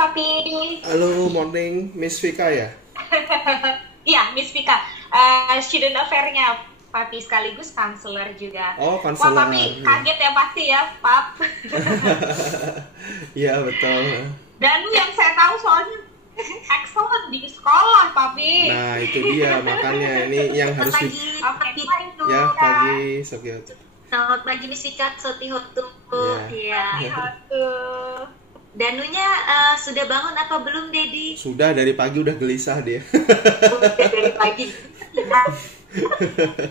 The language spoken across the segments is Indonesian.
Papi. Halo, morning, Miss Vika ya? Iya, Miss Vika. Student affair-nya Papi sekaligus counselor juga. Oh, Wah, konselor. Papi kaget ya pasti ya, Pap. Iya, betul. Dan yang saya tahu soalnya excellent di sekolah, Papi. Nah, itu dia makanya ini yang harus di Pagi. ya pagi Sogyot. Selamat pagi Miss Vika, Soti Hotu. Iya. Iya. Danunya sudah bangun apa belum, Dedi? Sudah dari pagi udah gelisah dia. Udah dari pagi.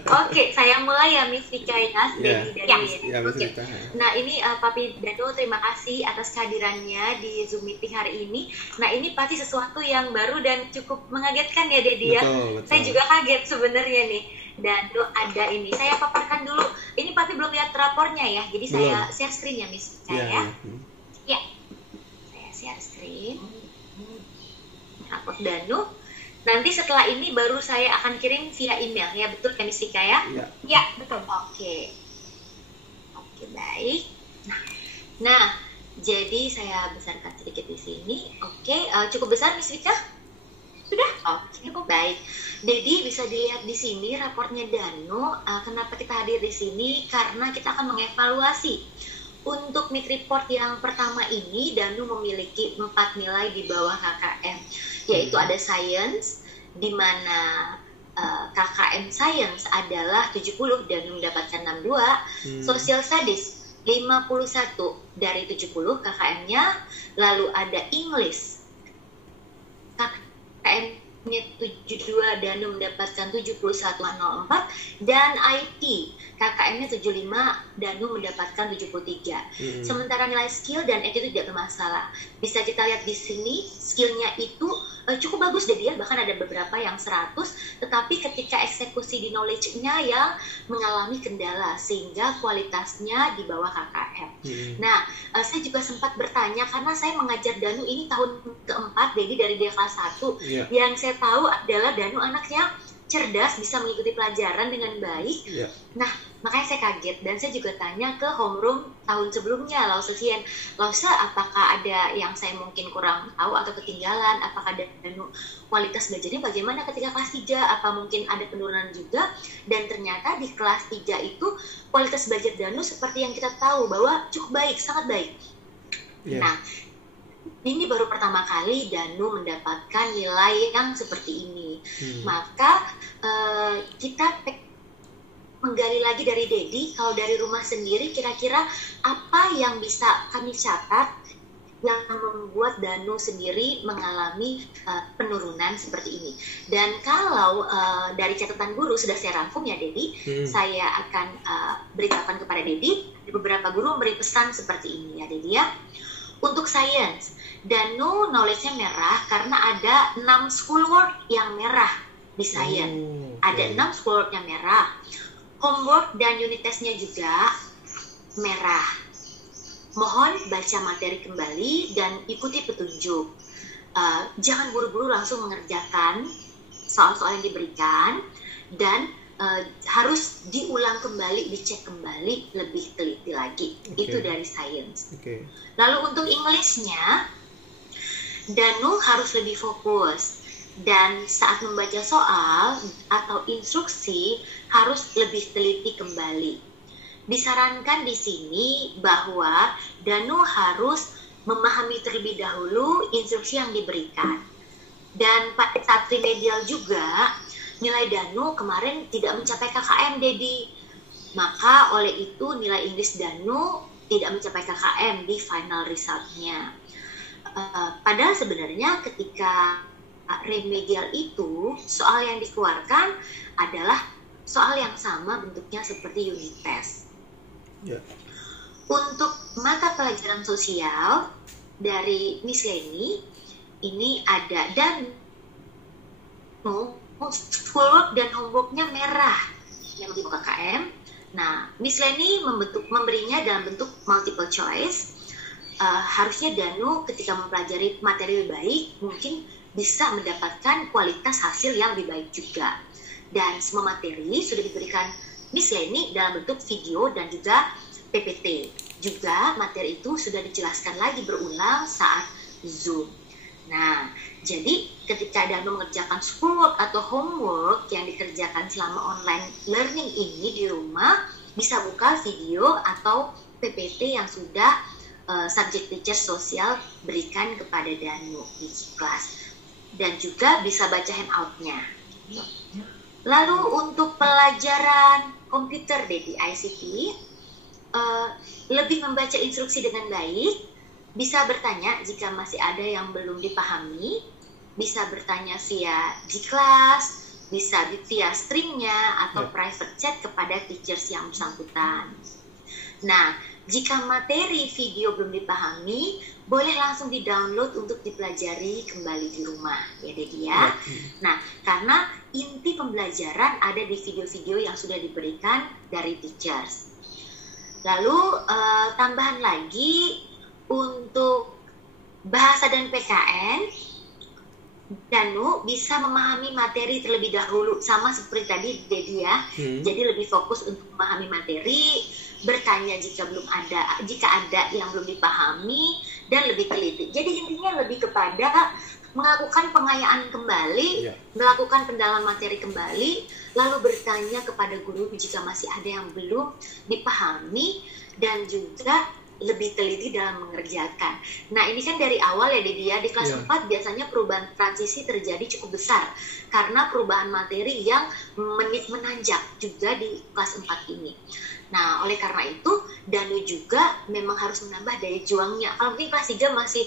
Oke, saya mulai ya Miss Vika ya, Dedi dari. Ya, Miss Oke. Vika. Nah ini Papi Danu, terima kasih atas kehadirannya di Zoom meeting hari ini. Nah ini pasti sesuatu yang baru dan cukup mengagetkan ya, Dedi ya. Betul. Saya juga kaget sebenarnya nih. Danu ada ini, saya paparkan dulu. Ini Papi belum lihat rapornya ya, jadi saya share screen ya Miss Vika ya. Ya, saya share screen. Rapor Danu. Nanti setelah ini baru saya akan kirim via email ya, betul kan Miss Vika ya? Iya. Ya, betul. Oke, baik. Nah, jadi saya besarkan sedikit di sini. Oke, cukup besar Miss Vika? Sudah? Oke, baik. Jadi bisa dilihat di sini raportnya Danu. Kenapa kita hadir di sini? Karena kita akan mengevaluasi. Untuk mid report yang pertama ini, Danu memiliki 4 nilai di bawah KKM, yaitu ada Science, di mana KKM Science adalah 70, Danu mendapatkan 62, Social Studies 51 dari 70 KKM-nya, lalu ada English, KKM-nya 72, Danu mendapatkan 71,04, dan IT KKM-nya 75, Danu mendapatkan 73. Sementara nilai skill dan attitude tidak bermasalah. Bisa kita lihat di sini, skillnya itu cukup bagus deh dia, bahkan ada beberapa yang 100, tetapi ketika eksekusi di knowledge-nya yang mengalami kendala, sehingga kualitasnya di bawah KKM. Nah, saya juga sempat bertanya, karena saya mengajar Danu ini tahun keempat, jadi dari dia kelas 1, yang saya tahu adalah Danu anaknya cerdas, bisa mengikuti pelajaran dengan baik. Nah, makanya saya kaget dan saya juga tanya ke homeroom tahun sebelumnya, Lausesien, Lausa, apakah ada yang saya mungkin kurang tahu atau ketinggalan? Apakah Danu kualitas belajarnya bagaimana ketika kelas 3? Apa mungkin ada penurunan juga? Dan ternyata di kelas 3 itu kualitas belajar Danu seperti yang kita tahu bahwa cukup baik, sangat baik. Nah, ini baru pertama kali Danu mendapatkan nilai yang seperti ini. Maka kita menggali lagi dari Dedi, kalau dari rumah sendiri kira-kira apa yang bisa kami catat yang membuat Danu sendiri mengalami penurunan seperti ini. Dan kalau dari catatan guru sudah saya rangkum ya Dedi, saya akan beritahukan kepada Dedi. Beberapa guru memberi pesan seperti ini ya Dedi ya. Untuk Science, Danu knowledge-nya merah karena ada 6 schoolwork yang merah di Science. Ada 6 schoolwork yang merah. Homework dan unit test-nya juga merah. Mohon baca materi kembali dan ikuti petunjuk. Jangan buru-buru langsung mengerjakan soal-soal yang diberikan, dan harus diulang kembali, dicek kembali lebih teliti lagi. Itu dari Science. Lalu untuk English-nya, Danu harus lebih fokus. Dan saat membaca soal atau instruksi harus lebih teliti kembali. Disarankan di sini bahwa Danu harus memahami terlebih dahulu instruksi yang diberikan. Dan pada saat remedial juga, nilai Danu kemarin tidak mencapai KKM, Dedi. Maka oleh itu nilai Inggris Danu tidak mencapai KKM di final result-nya. Padahal sebenarnya ketika remedial itu, soal yang dikeluarkan adalah soal yang sama bentuknya seperti unit test. Untuk mata pelajaran sosial dari Miss Leni, ini ada dan schoolwork dan homeworknya merah yang di KKM. Nah, Miss Leni memberinya dalam bentuk multiple choice. Harusnya Danu ketika mempelajari materi lebih baik, mungkin bisa mendapatkan kualitas hasil yang lebih baik juga. Dan semua materi sudah diberikan Miss Leni dalam bentuk video dan juga PPT. Juga materi itu sudah dijelaskan lagi berulang saat Zoom. Nah, jadi ketika Danu mengerjakan schoolwork atau homework yang dikerjakan selama online learning ini di rumah, bisa buka video atau PPT yang sudah subject teacher sosial berikan kepada Danu di kelas. Dan juga bisa baca handout-nya. Lalu untuk pelajaran komputer di ICT, lebih membaca instruksi dengan baik, bisa bertanya jika masih ada yang belum dipahami, bisa bertanya via Gclass, bisa via streamnya atau private chat kepada teachers yang bersangkutan. Nah, jika materi video belum dipahami, boleh langsung di-download untuk dipelajari kembali di rumah, ya Dedi ya. Nah, karena inti pembelajaran ada di video-video yang sudah diberikan dari teachers. Lalu tambahan lagi untuk bahasa dan PKN, Danu bisa memahami materi terlebih dahulu, sama seperti tadi Dedi ya. Jadi lebih fokus untuk memahami materi, bertanya jika ada yang belum dipahami, dan lebih teliti. Jadi intinya lebih kepada melakukan pengayaan kembali, melakukan pendalaman materi kembali, lalu bertanya kepada guru jika masih ada yang belum dipahami, dan juga lebih teliti dalam mengerjakan. Nah, ini kan dari awal ya Dedi ya, di kelas 4 biasanya perubahan transisi terjadi cukup besar karena perubahan materi yang menanjak juga di kelas 4 ini. Nah, oleh karena itu Danu juga memang harus menambah daya juangnya. Kalau mungkin kelas 3 masih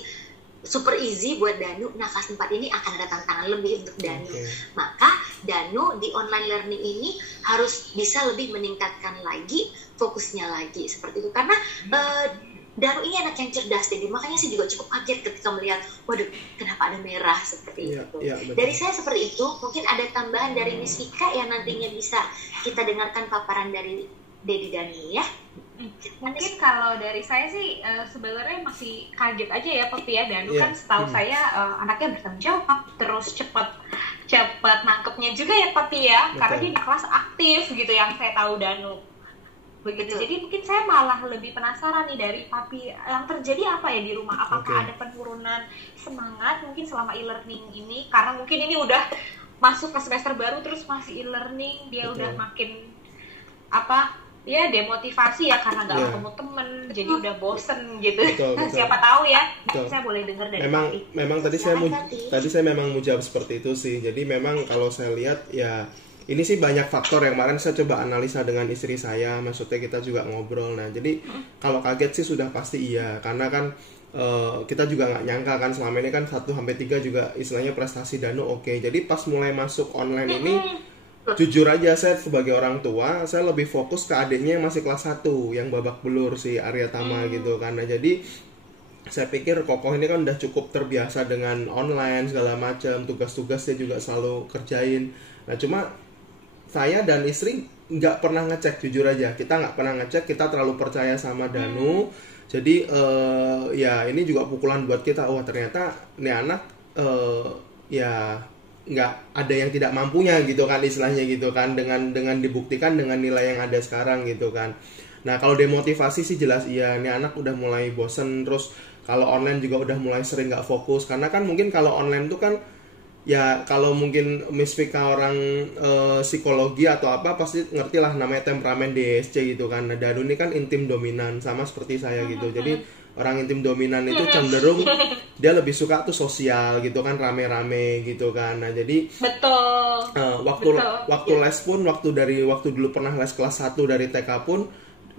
super easy buat Danu, nah kelas 4 ini akan ada tantangan lebih untuk Danu. Maka Danu di online learning ini harus bisa lebih meningkatkan lagi fokusnya lagi seperti itu, karena Danu ini anak yang cerdas, jadi makanya saya juga cukup kaget ketika melihat, waduh, kenapa ada merah seperti itu. Dari saya seperti itu. Mungkin ada tambahan dari Miss Vika yang nantinya bisa kita dengarkan paparan dari Dedi Dani ya. Mungkin kalau dari saya sih sebenarnya masih kaget aja ya Papi ya. Danu kan setahu saya anaknya bertanggung jawab, terus cepat nangkepnya juga ya Papi ya. Karena dia di kelas aktif gitu yang saya tahu Danu. Begitu. Jadi mungkin saya malah lebih penasaran nih dari Papi, yang terjadi apa ya di rumah? Apakah ada penurunan semangat mungkin selama e-learning ini? Karena mungkin ini udah masuk ke semester baru terus masih e-learning, dia udah makin demotivasi ya karena gak ketemu temen, jadi udah bosen gitu. Siapa tahu ya. Saya boleh dengar dari Papi. Memang tadi saya memang mau jawab seperti itu sih. Jadi memang kalau saya lihat ya, ini sih banyak faktor yang kemarin saya coba analisa dengan istri saya, maksudnya kita juga ngobrol. Nah, jadi kalau kaget sih sudah pasti iya, karena kan kita juga nggak nyangka kan selama ini kan 1-3 juga istilahnya prestasi Danu oke. Jadi pas mulai masuk online ini, jujur aja saya sebagai orang tua, saya lebih fokus ke adiknya yang masih kelas 1, yang babak belur si Arya Tama gitu. Karena jadi saya pikir Kokoh ini kan udah cukup terbiasa dengan online segala macam, tugas-tugas dia juga selalu kerjain. Nah, cuma saya dan istri nggak pernah ngecek, jujur aja kita nggak pernah ngecek, kita terlalu percaya sama Danu. Jadi ya ini juga pukulan buat kita, wah ternyata ini anak ya nggak ada yang tidak mampunya gitu kan istilahnya gitu kan, dengan dibuktikan dengan nilai yang ada sekarang gitu kan. Nah, kalau demotivasi sih jelas iya, ini anak udah mulai bosen, terus kalau online juga udah mulai sering nggak fokus, karena kan mungkin kalau online tuh kan ya kalau mungkin Miss Vika orang psikologi atau apa pasti ngerti lah namanya temperamen DSC gitu kan. Nah, Danu ini kan intim dominan sama seperti saya gitu. Jadi orang intim dominan itu cenderung dia lebih suka tuh sosial gitu kan, rame-rame gitu kan. Nah, jadi waktu les pun waktu dulu pernah les kelas 1 dari TK pun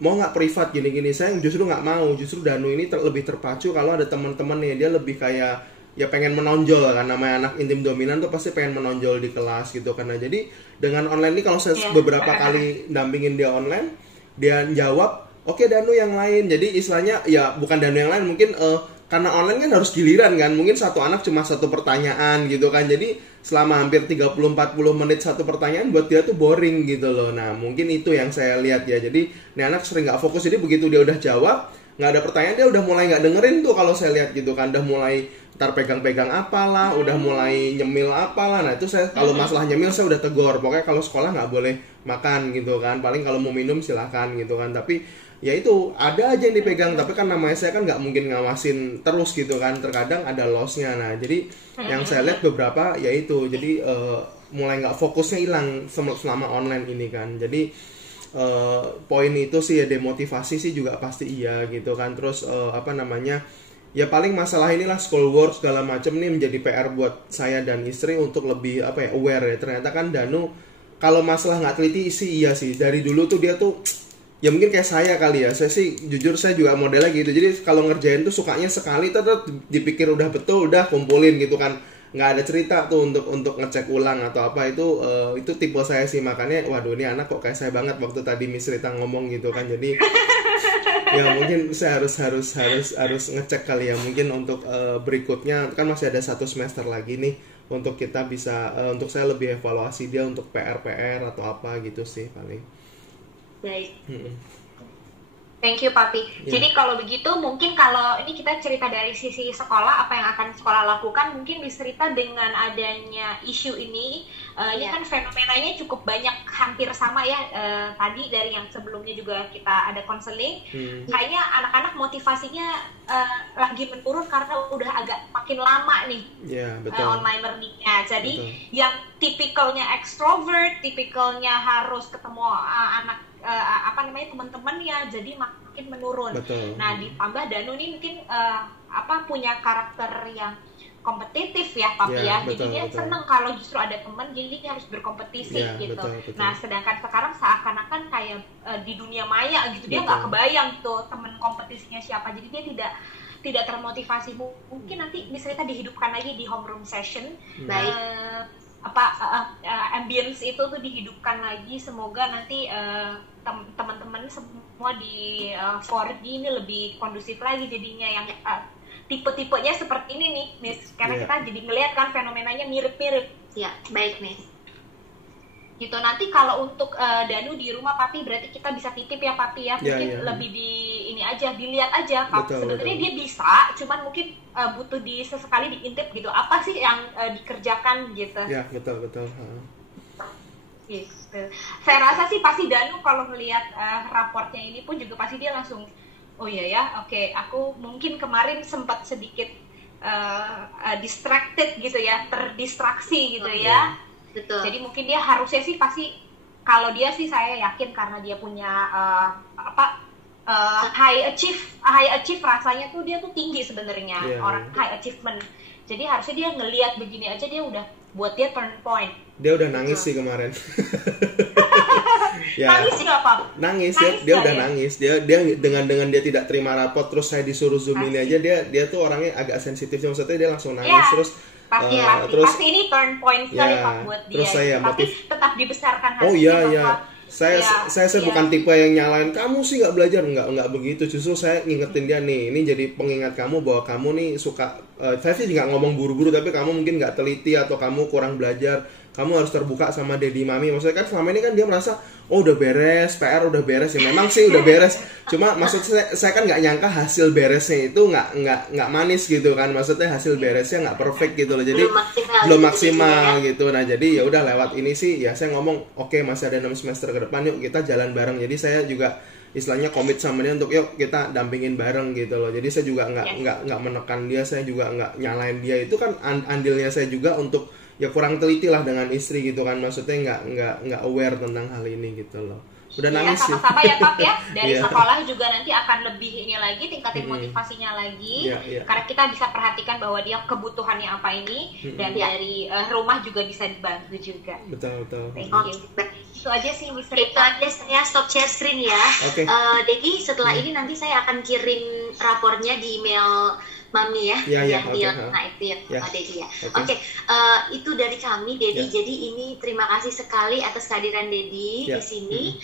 mau nggak privat gini-gini, saya justru nggak mau. Justru Danu ini lebih terpacu kalau ada teman-temannya, dia lebih kayak ya pengen menonjol kan, namanya anak intim dominan tuh pasti pengen menonjol di kelas gitu. Karena jadi dengan online ini kalau saya beberapa kali dampingin dia online, dia jawab oke, Danu yang lain. Jadi istilahnya ya bukan Danu yang lain, mungkin karena online kan harus giliran kan, mungkin satu anak cuma satu pertanyaan gitu kan. Jadi selama hampir 30-40 menit satu pertanyaan buat dia tuh boring gitu loh. Nah, mungkin itu yang saya lihat ya. Jadi ini anak sering nggak fokus, jadi begitu dia udah jawab nggak ada pertanyaan, dia udah mulai nggak dengerin tuh kalau saya lihat gitu kan. Udah mulai ntar pegang-pegang apalah, udah mulai nyemil apalah. Nah, itu saya kalau masalah nyemil saya udah tegur, pokoknya kalau sekolah nggak boleh makan gitu kan, paling kalau mau minum silahkan gitu kan. Tapi ya itu ada aja yang dipegang, tapi kan namanya saya kan nggak mungkin ngawasin terus gitu kan, terkadang ada lossnya. Nah jadi yang saya lihat beberapa yaitu jadi mulai nggak fokusnya hilang selama online ini kan. Jadi poin itu sih ya, demotivasi sih juga pasti iya gitu kan. Terus ya paling masalah inilah schoolwork segala macam nih menjadi PR buat saya dan istri untuk lebih aware ya. Ternyata kan Danu kalau masalah nggak teliti sih iya sih, dari dulu tuh dia tuh ya mungkin kayak saya kali ya. Saya sih jujur saya juga modelnya gitu. Jadi kalau ngerjain tuh sukanya sekali terus dipikir udah betul, udah kumpulin gitu kan. Nggak ada cerita tuh untuk ngecek ulang atau apa. Itu tipe saya sih, makanya waduh ini anak kok kayak saya banget waktu tadi Miss Rita ngomong gitu kan. Jadi ya mungkin saya harus ngecek kali ya, mungkin untuk berikutnya kan masih ada 1 semester lagi nih untuk kita bisa untuk saya lebih evaluasi dia untuk PR atau apa gitu sih paling. Baik. Thank you Papi. Jadi kalau begitu mungkin kalau ini kita cerita dari sisi sekolah, apa yang akan sekolah lakukan, mungkin dicerita dengan adanya isu ini. Ini kan fenomenanya cukup banyak, hampir sama ya. Tadi dari yang sebelumnya juga kita ada konseling. Kayaknya anak-anak motivasinya lagi menurun karena udah agak makin lama nih online learning-nya. Jadi yang tipikalnya extrovert, tipikalnya harus ketemu anak teman-temannya, jadi makin menurun. Betul. Nah ditambah Danu ini mungkin punya karakter yang kompetitif ya Papi ya. Jadi dia seneng kalau justru ada teman, jadi dia harus berkompetisi gitu. Betul. Nah sedangkan sekarang seakan-akan kayak di dunia maya gitu, dia nggak kebayang tuh teman kompetisinya siapa, jadi dia tidak termotivasi. Mungkin nanti bisa kita dihidupkan lagi di homeroom session. Ambience itu tuh dihidupkan lagi. Semoga nanti teman-teman semua di 4D ini lebih kondusif lagi jadinya, yang tipe-tipenya seperti ini nih Miss, karena kita jadi ngelihat kan fenomenanya mirip-mirip. Ya, baik Miss. Gitu. Nanti kalau untuk Danu di rumah Papi berarti kita bisa titip ya Papi ya, mungkin lebih dilihat aja Papi. Sebenarnya dia bisa, cuman mungkin butuh sesekali diintip gitu, apa sih yang dikerjakan gitu. Ya betul. Gitu. Saya rasa sih pasti Danu kalau melihat raportnya ini pun juga pasti dia langsung oh iya ya, oke, aku mungkin kemarin sempat sedikit distracted gitu ya, terdistraksi gitu ya. Betul. Jadi mungkin dia harusnya sih pasti, kalau dia sih saya yakin karena dia punya high achieve rasanya tuh dia tuh tinggi sebenarnya, orang high achievement. Jadi harusnya dia ngelihat begini aja dia udah buat dia turn point. Dia udah nangis sih kemarin. Nangis sih apa? Nangis dia udah nangis. Dia dengan dia tidak terima rapot, terus saya disuruh zoom ini aja, dia tuh orangnya agak sensitif, maksudnya dia langsung nangis terus. Pasti ini turn point sekali Pak buat dia. Terus saya tapi tetap dibesarkan hatinya. Oh iya. Saya bukan tipe yang nyalain kamu sih nggak belajar, nggak begitu. Justru saya ngingetin dia nih, ini jadi pengingat kamu bahwa kamu nih suka. Saya sih nggak ngomong buru-buru, tapi kamu mungkin nggak teliti atau kamu kurang belajar. Kamu harus terbuka sama daddy mami. Maksudnya kan selama ini kan dia merasa udah beres, PR udah beres. Ya memang sih udah beres. Cuma maksud saya kan nggak nyangka hasil beresnya itu nggak manis gitu kan. Maksudnya hasil beresnya nggak perfect gitu loh. Jadi belum maksimal gitu. Nah jadi ya udah lewat ini sih ya saya ngomong oke, masih ada 6 semester ke depan, yuk kita jalan bareng. Jadi saya juga istilahnya komit sama dia untuk yuk kita dampingin bareng gitu loh. Jadi saya juga nggak menekan dia, saya juga nggak nyalain dia. Itu kan andilnya saya juga untuk ya kurang teliti lah dengan istri gitu kan, maksudnya nggak aware tentang hal ini gitu loh. Udah nangis sih. Sama-sama ya Pak ya, dari sekolah juga nanti akan lebih ini lagi, tingkatin motivasinya lagi, karena kita bisa perhatikan bahwa dia kebutuhannya apa ini, dan dari rumah juga bisa dibantu juga. Betul. Thank you. Itu aja sih Miss Rita. Itu aja, saya stop share screen ya. Dedi, setelah ini nanti saya akan kirim rapornya di email Mami ya, yang dia itu ya, Dedi ya. Oke, itu dari kami Dedi. Jadi ini terima kasih sekali atas kehadiran Dedi di sini.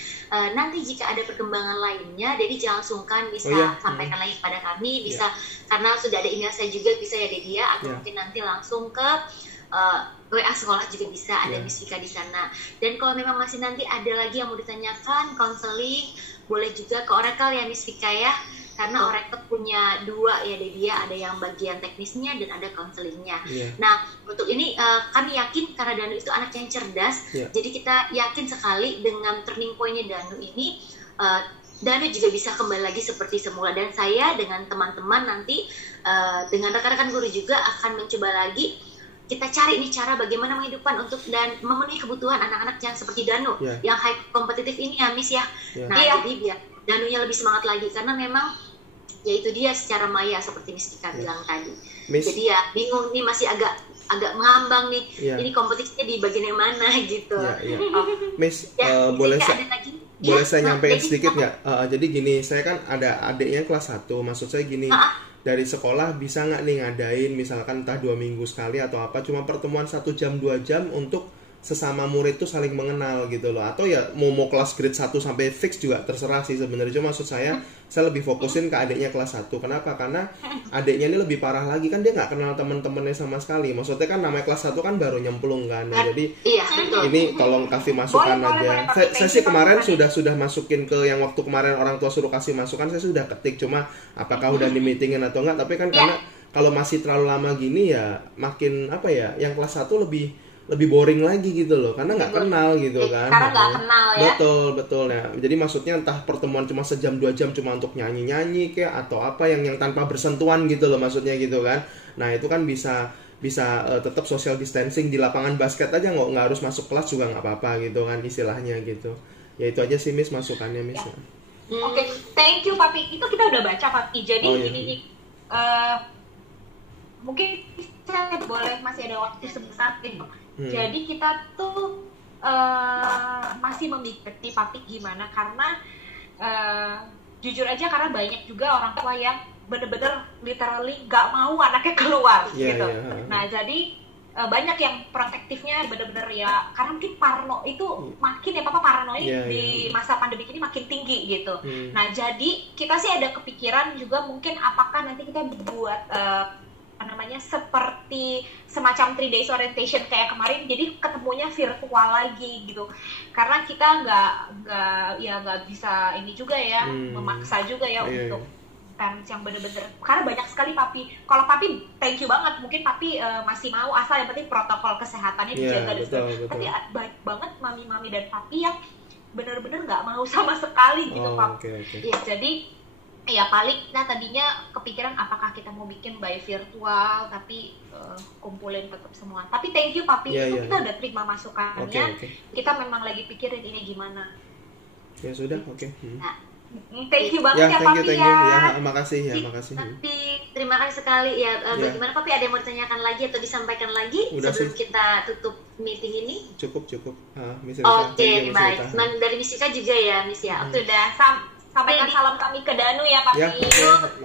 Nanti jika ada perkembangan lainnya, Dedi jangan sungkan bisa sampaikan lagi kepada kami. Bisa karena sudah ada email saya juga, bisa ya Dedi ya, atau mungkin nanti langsung ke WA sekolah juga bisa, ada Miss Vika di sana. Dan kalau memang masih nanti ada lagi yang mau ditanyakan, konseling, boleh juga ke Oracle ya Miss Vika ya. Karena Oracle punya 2 ya Dedi ya, ada yang bagian teknisnya dan ada konselingnya. Nah untuk ini kami yakin karena Danu itu anak yang cerdas, jadi kita yakin sekali dengan turning point-nya Danu ini Danu juga bisa kembali lagi seperti semula. Dan saya dengan teman-teman nanti dengan rekan-rekan guru juga akan mencoba lagi, kita cari nih cara bagaimana menghidupkan untuk dan memenuhi kebutuhan anak-anak yang seperti Danu, yang high kompetitif ini ya Miss ya. Nah jadi biar Danunya lebih semangat lagi, karena memang ya itu dia secara maya seperti Miss Tika bilang tadi. Jadi ya bingung nih, masih agak mengambang nih, ini kompetisinya di bagian yang mana gitu. Miss, boleh saya nyampein sedikit nggak? Jadi gini, saya kan ada adiknya kelas 1, maksud saya gini, dari sekolah bisa nggak nih ngadain misalkan entah 2 minggu sekali atau apa, cuma pertemuan 1 jam 2 jam untuk sesama murid tuh saling mengenal gitu loh. Atau ya mau kelas grade 1 sampai fix juga terserah sih sebenarnya. Cuma maksud saya lebih fokusin ke adiknya kelas 1. Kenapa? Karena adiknya ini lebih parah lagi, kan dia nggak kenal teman-temannya sama sekali. Maksudnya kan namanya kelas 1 kan baru nyemplung kan. Nah, jadi ini tolong kasih masukan aja. Saya sih kemarin sudah masukin ke yang waktu kemarin orang tua suruh kasih masukan, saya sudah ketik, cuma apakah udah di meetingin atau enggak. Tapi kan karena kalau masih terlalu lama gini ya makin apa ya, yang kelas 1 lebih boring lagi gitu loh, karena nggak kenal gitu kan. Karena nggak kenal ya. Betul. Nah, jadi maksudnya entah pertemuan cuma sejam 2 jam cuma untuk nyanyi kayak atau apa yang tanpa bersentuhan gitu loh, maksudnya gitu kan. Nah itu kan bisa tetap social distancing di lapangan basket aja, nggak harus masuk kelas juga nggak apa-apa gitu kan istilahnya gitu. Ya itu aja sih Miss masukannya Miss. Oke, thank you Papi. Itu kita udah baca Papi. Jadi ini nih, mungkin saya boleh masih ada waktu sebentar gitu. Jadi kita tuh masih memikirkan Papi gimana, karena jujur aja karena banyak juga orang tua yang bener-bener literally gak mau anaknya keluar gitu. Nah jadi banyak yang protektifnya bener-bener ya, karena mungkin parno itu makin ya Papa, paranoid di masa pandemi ini makin tinggi gitu. Nah jadi kita sih ada kepikiran juga mungkin apakah nanti kita buat seperti semacam 3 days orientation kayak kemarin, jadi ketemunya virtual lagi gitu, karena kita nggak bisa ini juga ya, memaksa juga ya untuk parents yang bener-bener, karena banyak sekali Papi. Kalau Papi thank you banget, mungkin Papi masih mau, asal yang penting protokol kesehatannya dijaga. Tapi banyak banget mami-mami dan Papi yang bener-bener nggak mau sama sekali gitu Papi. Ya jadi ya paling, nah tadinya kepikiran apakah kita mau bikin by virtual tapi kumpulin tetap semua. Tapi thank you Papi, kita udah terima masukannya. Kita memang lagi pikirin ini gimana. Ya sudah, Nah, thank you banget ya Papi ya. Ya, makasih. Nanti terima kasih sekali ya. Bagaimana Papi, ada yang mau ditanyakan lagi atau disampaikan lagi sebelum kita tutup meeting ini? Cukup. Oke, baik. Dari Miss Ika juga ya Miss ya. Sudah sampaikan salam kami ke Danu ya Papi.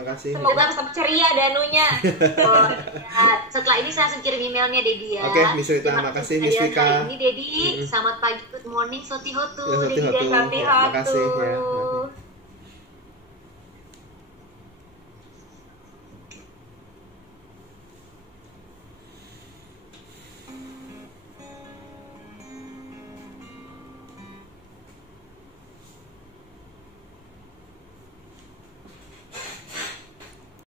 Makasih. Semoga tetap ceria Danunya. Setelah ini saya langsung kirim emailnya Dedi ya. Oke, Miss Rita, makasih Miss Tika. Ini Dedi, selamat pagi, good morning, Sotihotu. Sotihotu. Makasih ya.